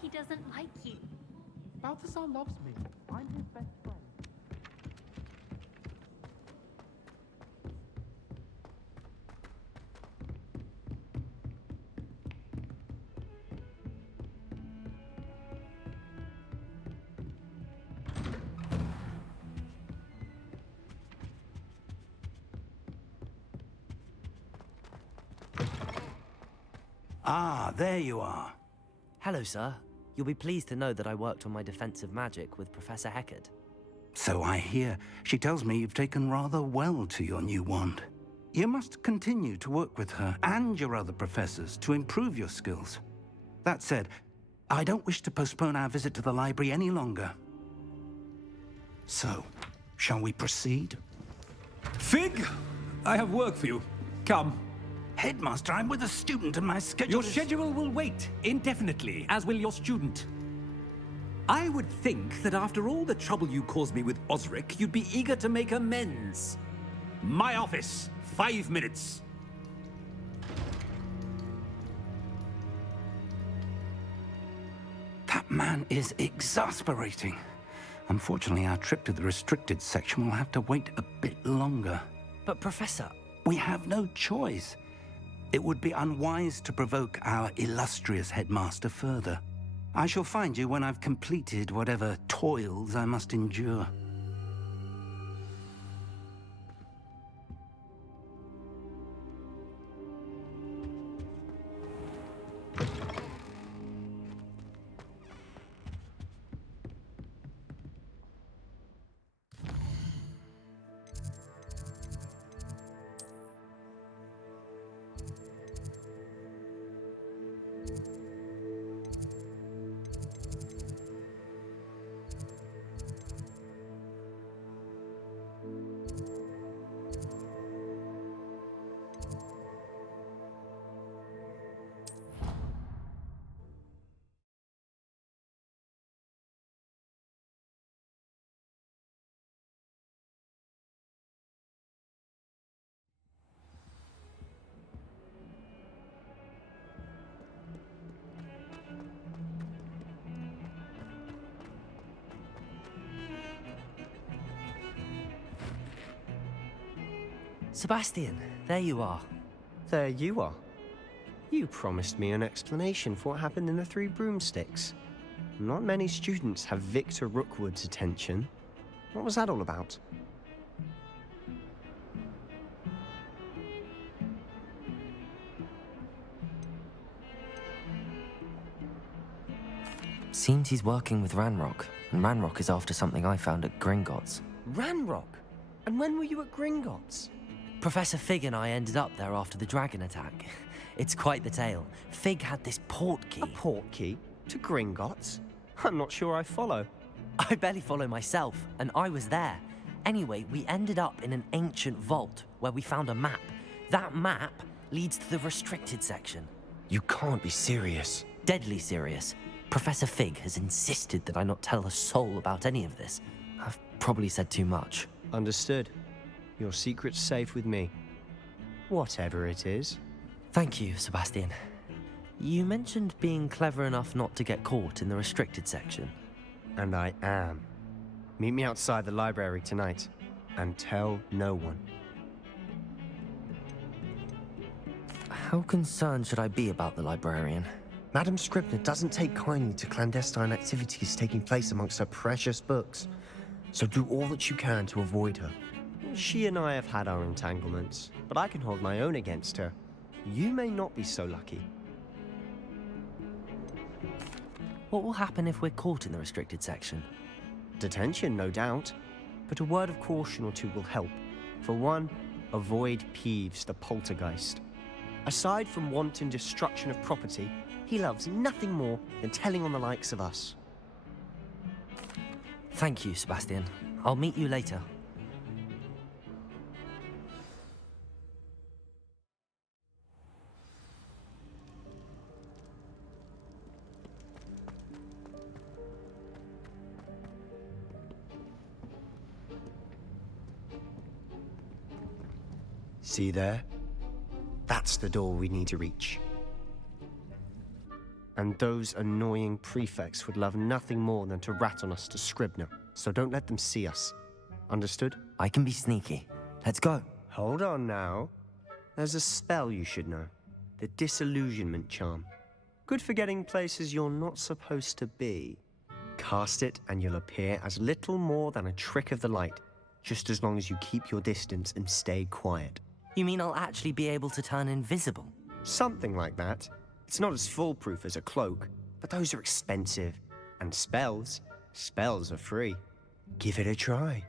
he doesn't like you. Balthasar loves me. I'm his best friend. Ah, there you are. Hello, sir. You'll be pleased to know that I worked on my defensive magic with Professor Heckard. So I hear. She tells me you've taken rather well to your new wand. You must continue to work with her and your other professors to improve your skills. That said, I don't wish to postpone our visit to the library any longer. So, shall we proceed? Fig, I have work for you. Come. Headmaster, I'm with a student and my schedule Your schedule will wait indefinitely, as will your student. I would think that after all the trouble you caused me with Osric, you'd be eager to make amends. My office, 5 minutes. That man is exasperating. Unfortunately, our trip to the restricted section will have to wait a bit longer. But Professor... We have no choice. It would be unwise to provoke our illustrious headmaster further. I shall find you when I've completed whatever toils I must endure. Sebastian, there you are. There you are. You promised me an explanation for what happened in the Three Broomsticks. Not many students have Victor Rookwood's attention. What was that all about? Seems he's working with Ranrock, and Ranrock is after something I found at Gringotts. Ranrock? And when were you at Gringotts? Professor Fig and I ended up there after the dragon attack. It's quite the tale. Fig had this port key. A port key? To Gringotts? I'm not sure I follow. I barely follow myself, and I was there. Anyway, we ended up in an ancient vault where we found a map. That map leads to the restricted section. You can't be serious. Deadly serious. Professor Fig has insisted that I not tell a soul about any of this. I've probably said too much. Understood. Your secret's safe with me. Whatever it is. Thank you, Sebastian. You mentioned being clever enough not to get caught in the restricted section. And I am. Meet me outside the library tonight, and tell no one. How concerned should I be about the librarian? Madam Scribner doesn't take kindly to clandestine activities taking place amongst her precious books, so do all that you can to avoid her. She and I have had our entanglements, but I can hold my own against her. You may not be so lucky. What will happen if we're caught in the restricted section? Detention, no doubt, but a word of caution or two will help. For one, avoid Peeves, the poltergeist. Aside from wanton destruction of property, he loves nothing more than telling on the likes of us. Thank you, Sebastian. I'll meet you later. See there? That's the door we need to reach. And those annoying prefects would love nothing more than to rat on us to Scribner, so don't let them see us. Understood? I can be sneaky. Let's go. Hold on now. There's a spell you should know. The Disillusionment Charm. Good for getting places you're not supposed to be. Cast it and you'll appear as little more than a trick of the light, just as long as you keep your distance and stay quiet. You mean I'll actually be able to turn invisible? Something like that. It's not as foolproof as a cloak, but those are expensive. And spells are free. Give it a try.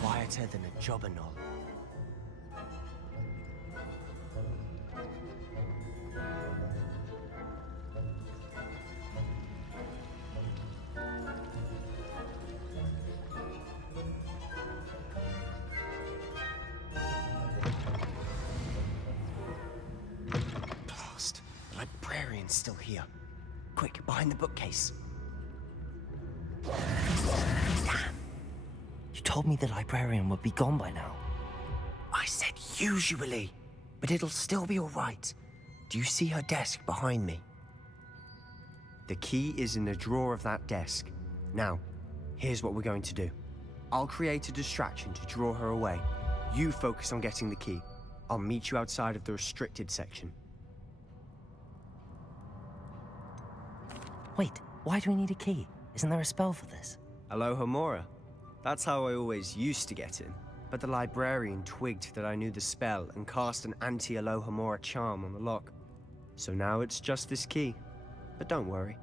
Quieter than a jobberknoll. Blast! The librarian's still here. Quick, behind the bookcase. You told me the librarian would be gone by now. I said usually, but it'll still be all right. Do you see her desk behind me? The key is in the drawer of that desk. Now, here's what we're going to do. I'll create a distraction to draw her away. You focus on getting the key. I'll meet you outside of the restricted section. Wait, why do we need a key? Isn't there a spell for this? Alohomora. That's how I always used to get in. But the librarian twigged that I knew the spell and cast an anti-Alohomora charm on the lock. So now it's just this key. But don't worry.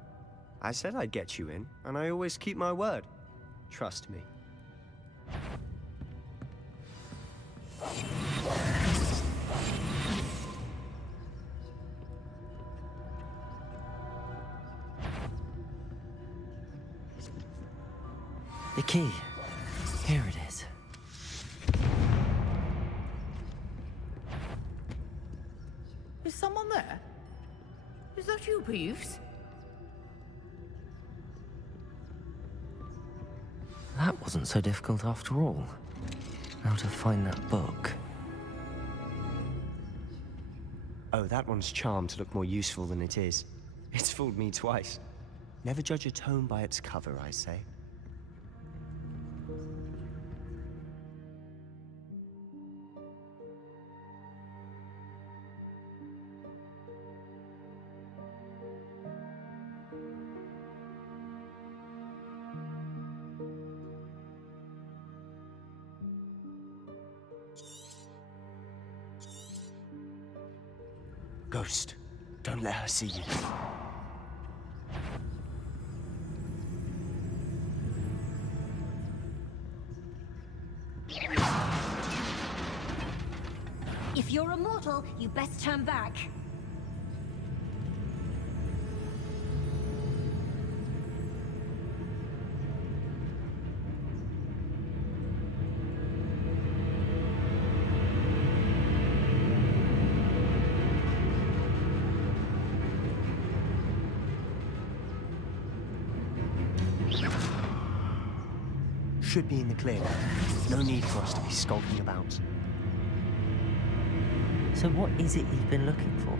I said I'd get you in, and I always keep my word. Trust me. The key. Here it is. Is someone there? Is that you, Peeves? That wasn't so difficult after all. How to find that book. Oh, that one's charmed to look more useful than it is. It's fooled me twice. Never judge a tome by its cover, I say. Ghost, don't let her see you. If you're a mortal, you best turn back. Should be in the clear now. No need for us to be skulking about. So what is it you've been looking for?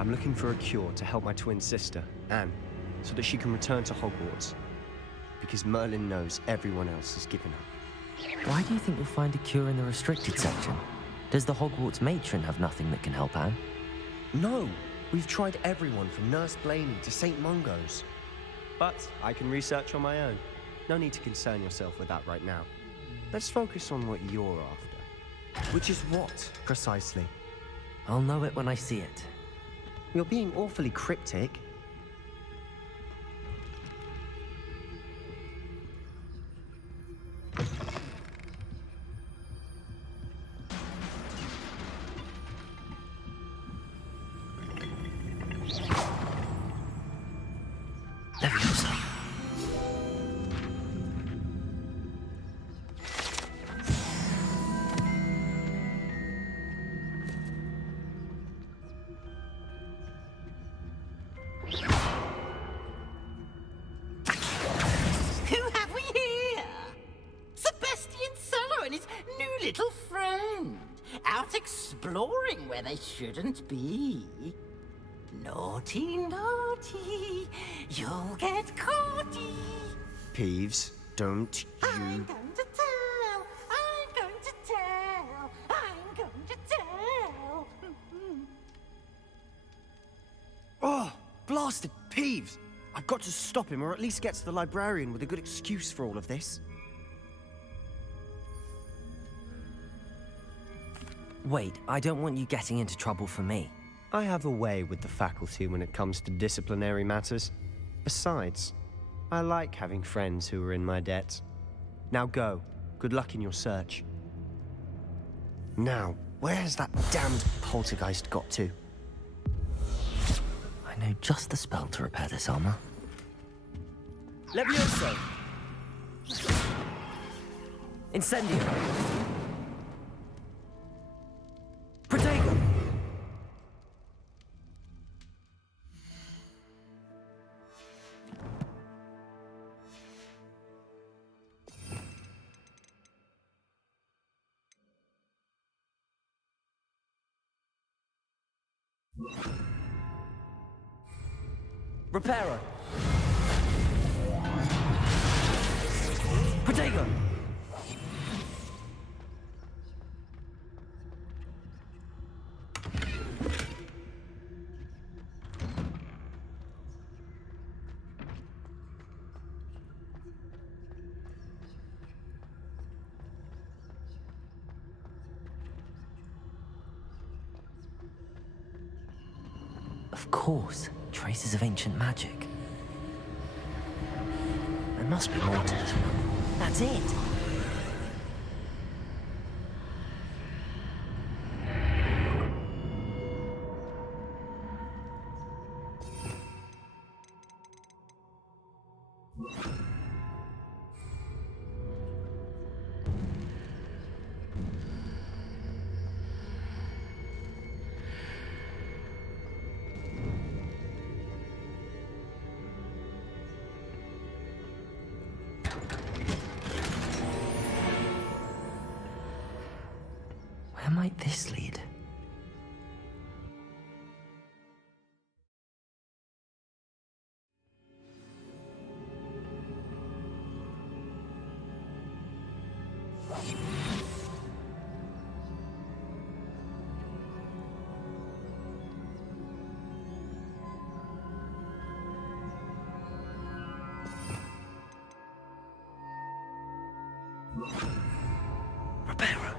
I'm looking for a cure to help my twin sister, Anne, so that she can return to Hogwarts. because Merlin knows everyone else has given up. Why do you think you'll find a cure in the restricted section? Does the Hogwarts matron have nothing that can help Anne? No, we've tried everyone from Nurse Blaney to St. Mungo's. But I can research on my own. No need to concern yourself with that right now. Let's focus on what you're after. Which is what, precisely? I'll know it when I see it. You're being awfully cryptic. Leviosa. Who have we here? Sebastian Cello and his new little friend. Out exploring where they shouldn't be. Naughty, naughty. You'll get caughty. Peeves, don't I'm you... going to tell. I'm going to tell. I'm going to tell. Oh, blasted Peeves! I've got to stop him, or at least get to the librarian with a good excuse for all of this. Wait, I don't want you getting into trouble for me. I have a way with the faculty when it comes to disciplinary matters. Besides, I like having friends who are in my debt. Now go. Good luck in your search. Now, where's that damned poltergeist got to? I know just the spell to repair this armor. Levioso! Incendio! Protego! Reparo! Protego! Of course, traces of ancient magic. There must be more to this one. That's it! Where might this lead? Reparo.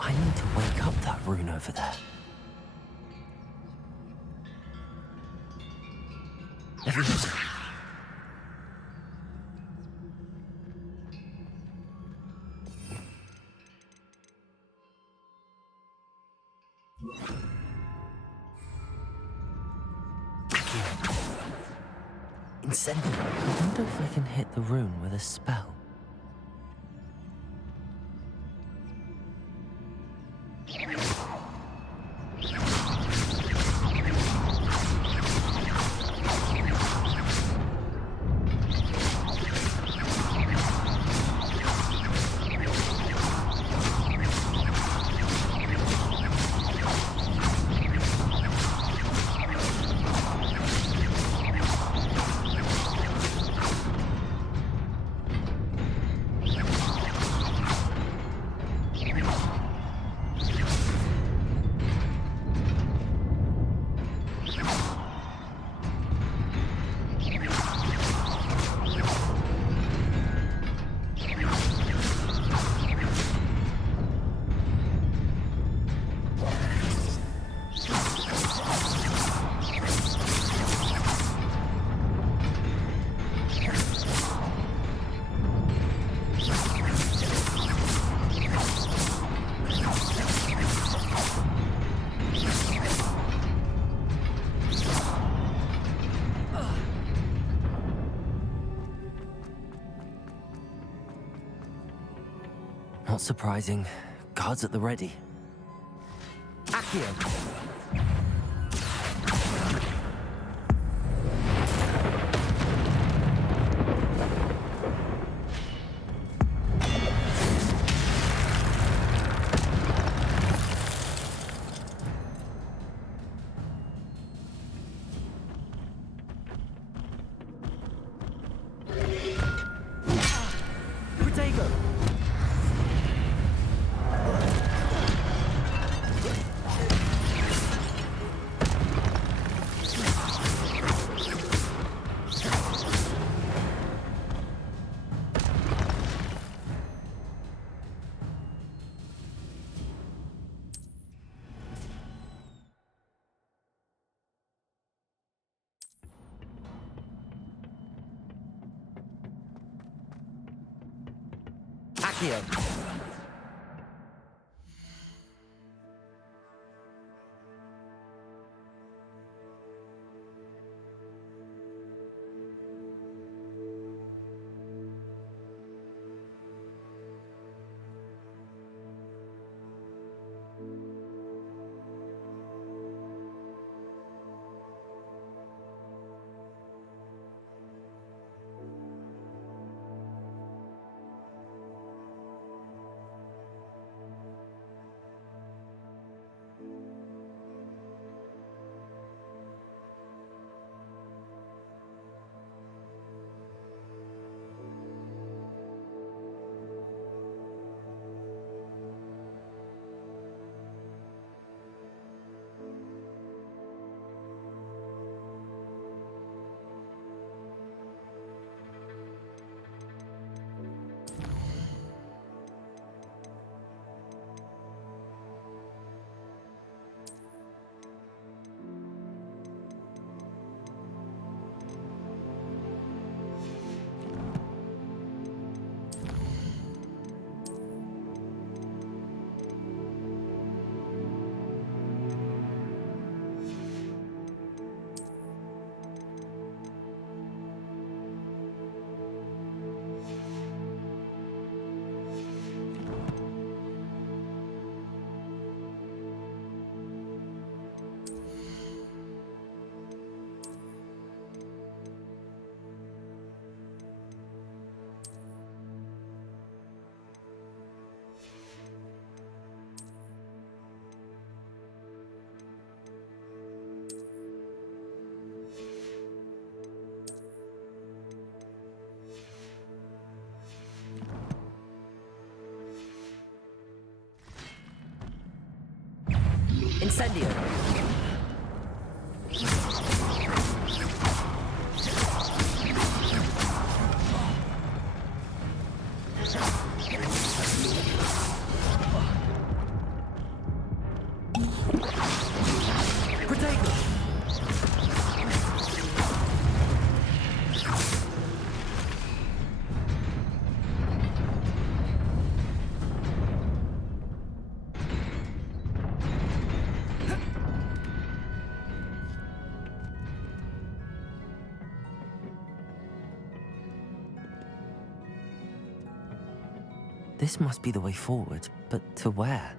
I need to wake up that rune over there. Leviosa. Incendio. I wonder if I can hit the rune with a spell. Not surprising. Guards at the ready. Accio! Accio! Incendio! This must be the way forward, but to where?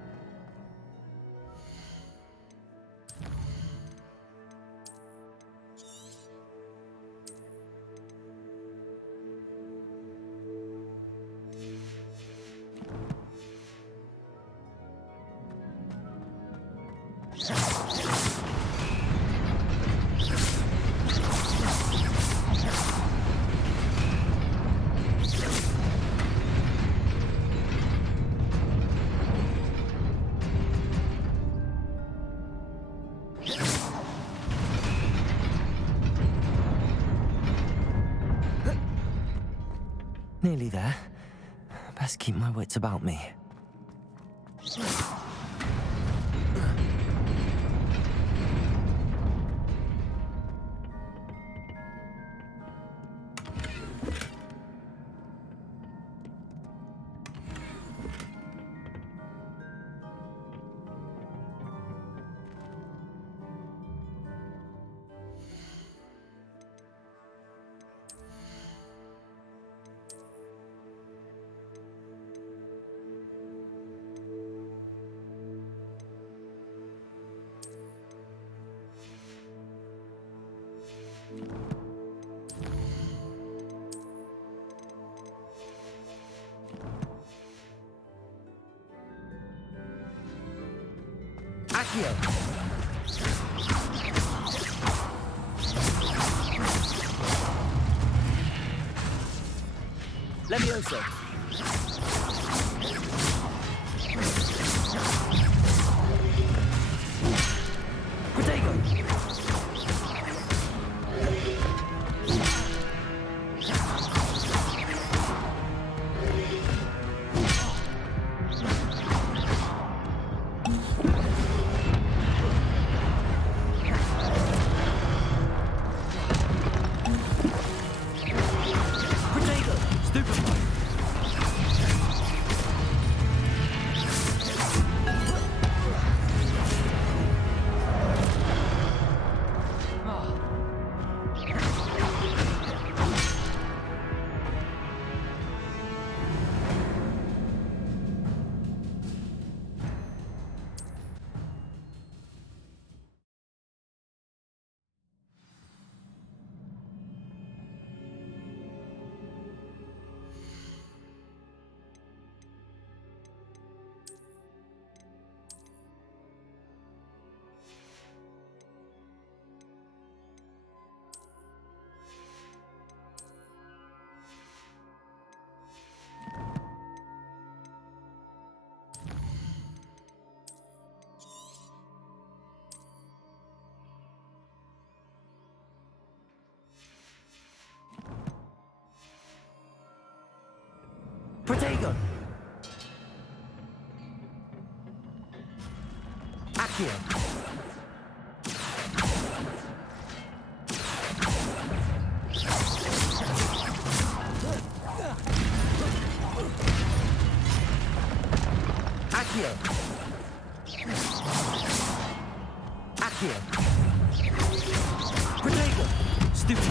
Nearly there. Best keep my wits about me. Accio! Levioso! Protego! Protego! Stupefy! Protego! Accio! Accio! Accio! Protego! Stupefy!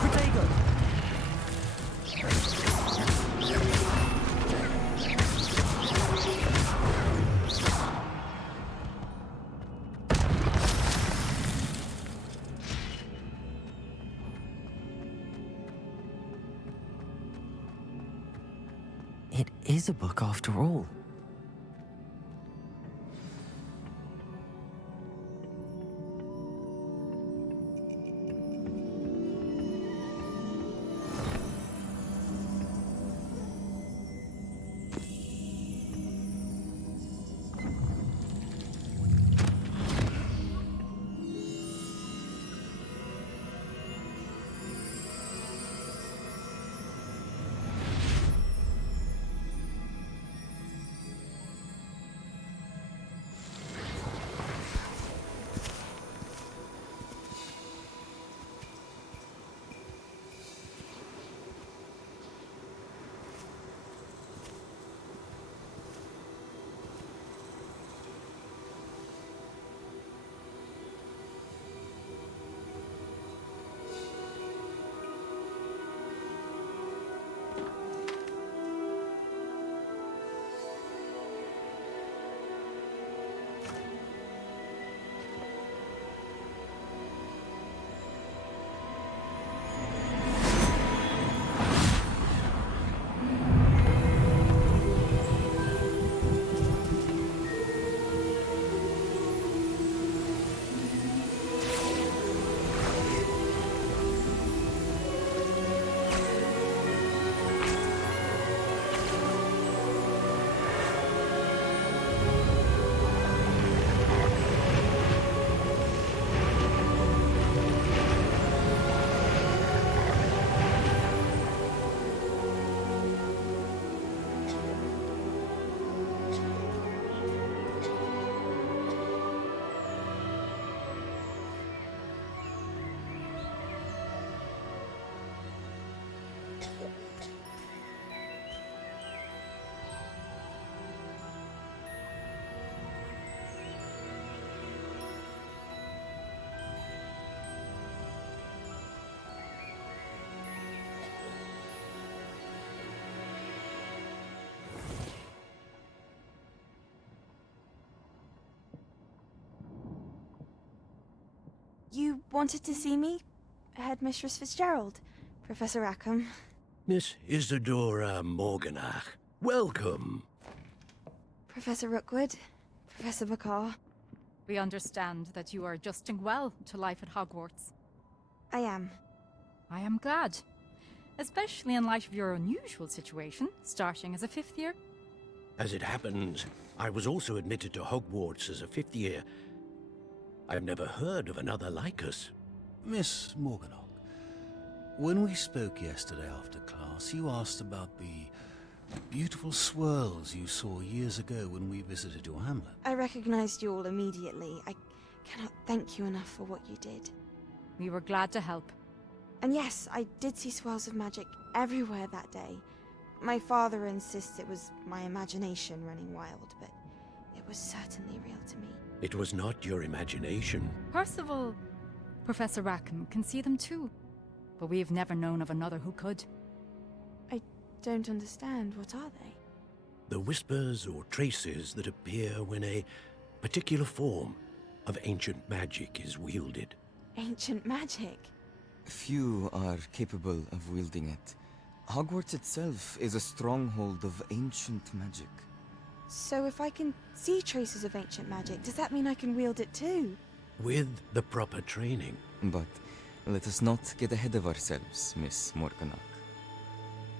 Protego! It is a book after all. You wanted to see me? Headmistress Fitzgerald, Professor Rackham. Miss Isadora Morganach, welcome. Professor Rookwood, Professor Bakar. We understand that you are adjusting well to life at Hogwarts. I am. I am glad. Especially in light of your unusual situation, starting as a 5th year. As it happens, I was also admitted to Hogwarts as a 5th year. I've never heard of another like us. Miss Morganach, when we spoke yesterday after class, you asked about the beautiful swirls you saw years ago when we visited your hamlet. I recognized you all immediately. I cannot thank you enough for what you did. We were glad to help. And yes, I did see swirls of magic everywhere that day. My father insists it was my imagination running wild, but it was certainly real to me. It was not your imagination. Percival, Professor Rackham can see them too. But we have never known of another who could. I don't understand. What are they? The whispers or traces that appear when a particular form of ancient magic is wielded. Ancient magic? Few are capable of wielding it. Hogwarts itself is a stronghold of ancient magic. So if I can see traces of ancient magic, does that mean I can wield it too? With the proper training. But let us not get ahead of ourselves, Miss Morganach.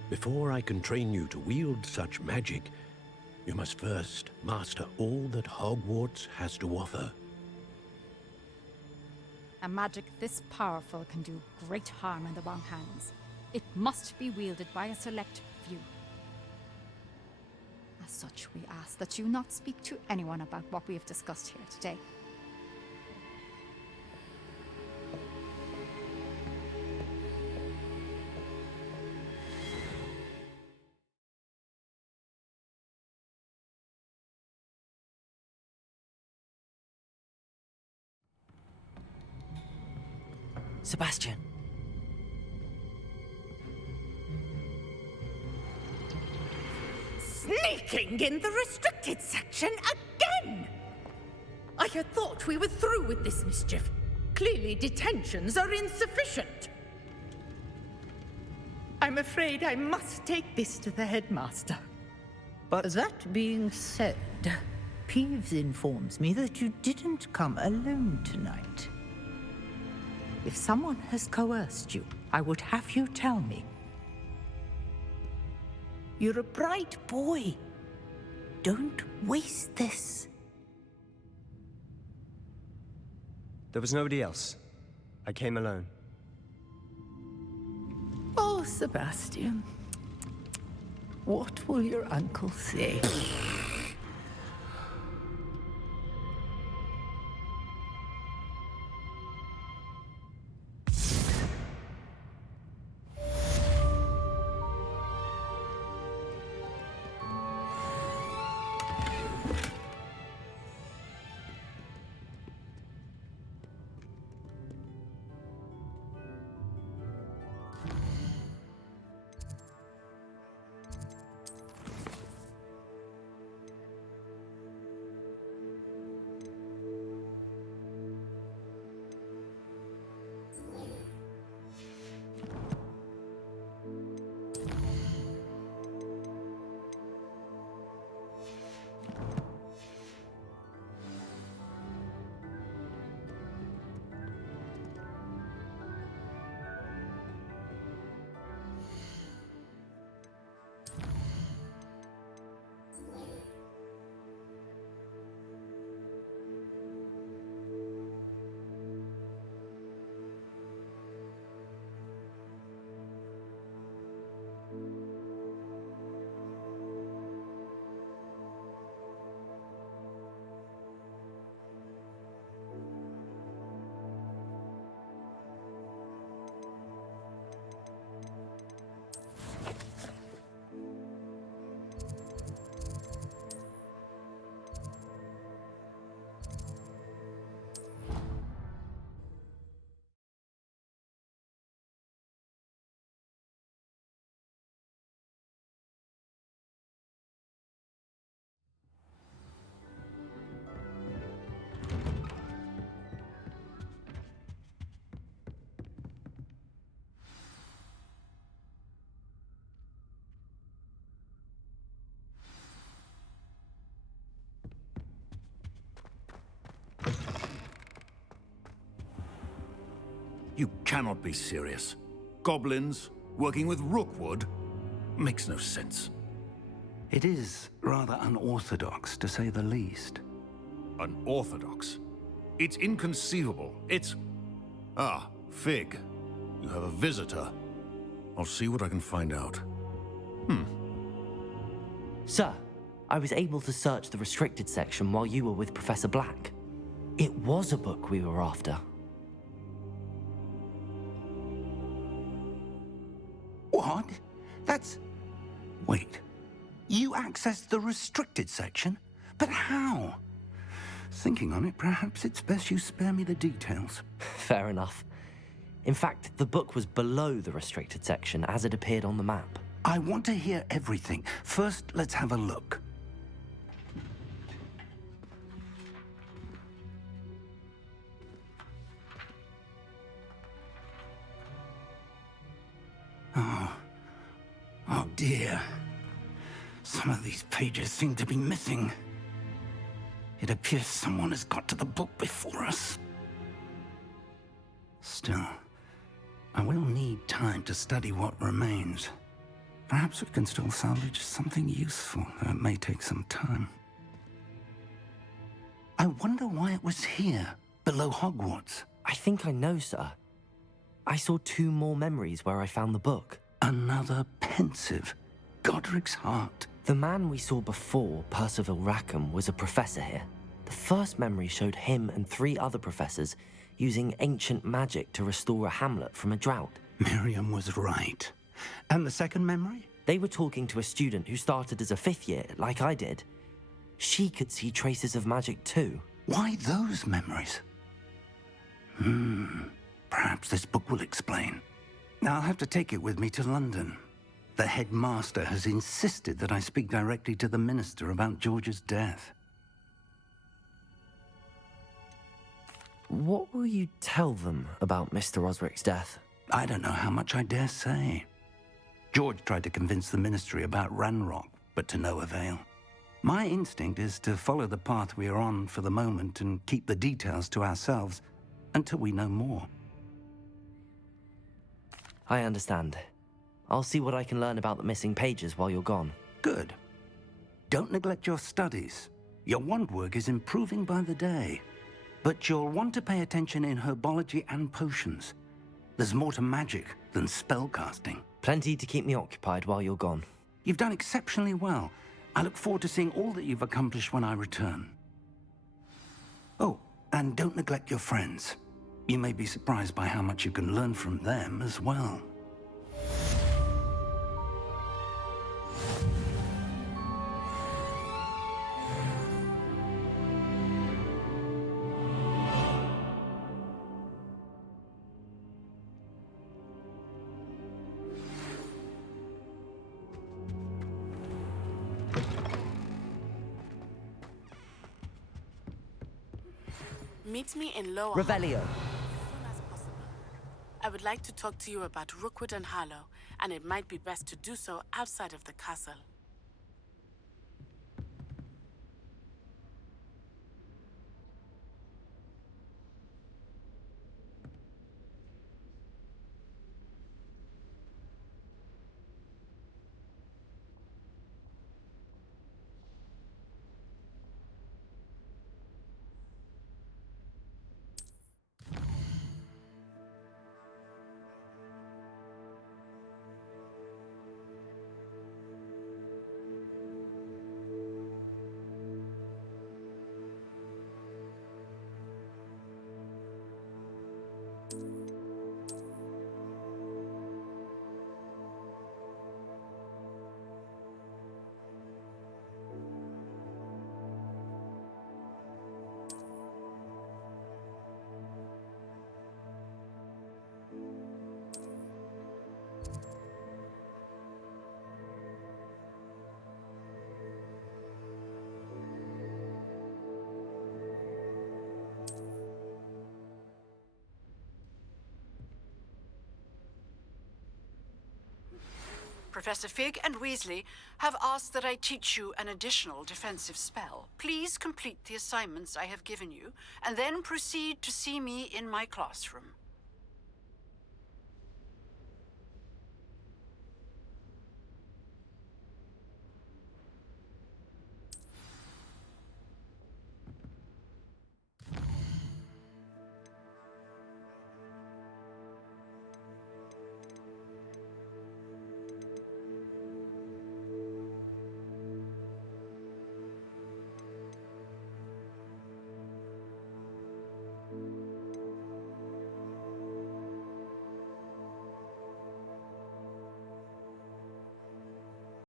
Before I can train you to wield such magic, you must first master all that Hogwarts has to offer. A magic this powerful can do great harm in the wrong hands. It must be wielded by a select few. As such, we ask that you not speak to anyone about what we have discussed here today. Sebastian. Sneaking in the restricted section again! I had thought we were through with this mischief. Clearly detentions are insufficient. I'm afraid I must take this to the headmaster. But that being said, Peeves informs me that you didn't come alone tonight. If someone has coerced you, I would have you tell me. You're a bright boy. Don't waste this. There was nobody else. I came alone. Oh, Sebastian. What will your uncle say? You cannot be serious. Goblins working with Rookwood? Makes no sense. It is rather unorthodox, to say the least. Unorthodox? It's inconceivable. It's... Ah, Fig. You have a visitor. I'll see what I can find out. Sir, I was able to search the restricted section while you were with Professor Black. It was a book we were after. What? That's... Wait. You accessed the restricted section? But how? Thinking on it, perhaps it's best you spare me the details. Fair enough. In fact, the book was below the restricted section as it appeared on the map. I want to hear everything. First, let's have a look. Oh dear. Some of these pages seem to be missing. It appears someone has got to the book before us. Still, I will need time to study what remains. Perhaps we can still salvage something useful, though it may take some time. I wonder why it was here, below Hogwarts. I think I know, sir. I saw 2 more memories where I found the book. Another pensive. Godric's heart. The man we saw before, Percival Rackham, was a professor here. The first memory showed him and 3 other professors using ancient magic to restore a hamlet from a drought. Miriam was right. And the second memory? They were talking to a student who started as a 5th year, like I did. She could see traces of magic too. Why those memories? Perhaps this book will explain. I'll have to take it with me to London. The headmaster has insisted that I speak directly to the minister about George's death. What will you tell them about Mr. Osric's death? I don't know how much I dare say. George tried to convince the ministry about Ranrock, but to no avail. My instinct is to follow the path we are on for the moment and keep the details to ourselves until we know more. I understand. I'll see what I can learn about the missing pages while you're gone. Good. Don't neglect your studies. Your wand work is improving by the day. But you'll want to pay attention in herbology and potions. There's more to magic than spellcasting. Plenty to keep me occupied while you're gone. You've done exceptionally well. I look forward to seeing all that you've accomplished when I return. Oh, and don't neglect your friends. You may be surprised by how much you can learn from them as well. Meet me in Lower Revelio. Hall as soon as possible. I would like to talk to you about Rookwood and Harlow, and it might be best to do so outside of the castle. Professor Fig and Weasley have asked that I teach you an additional defensive spell. Please complete the assignments I have given you, and then proceed to see me in my classroom.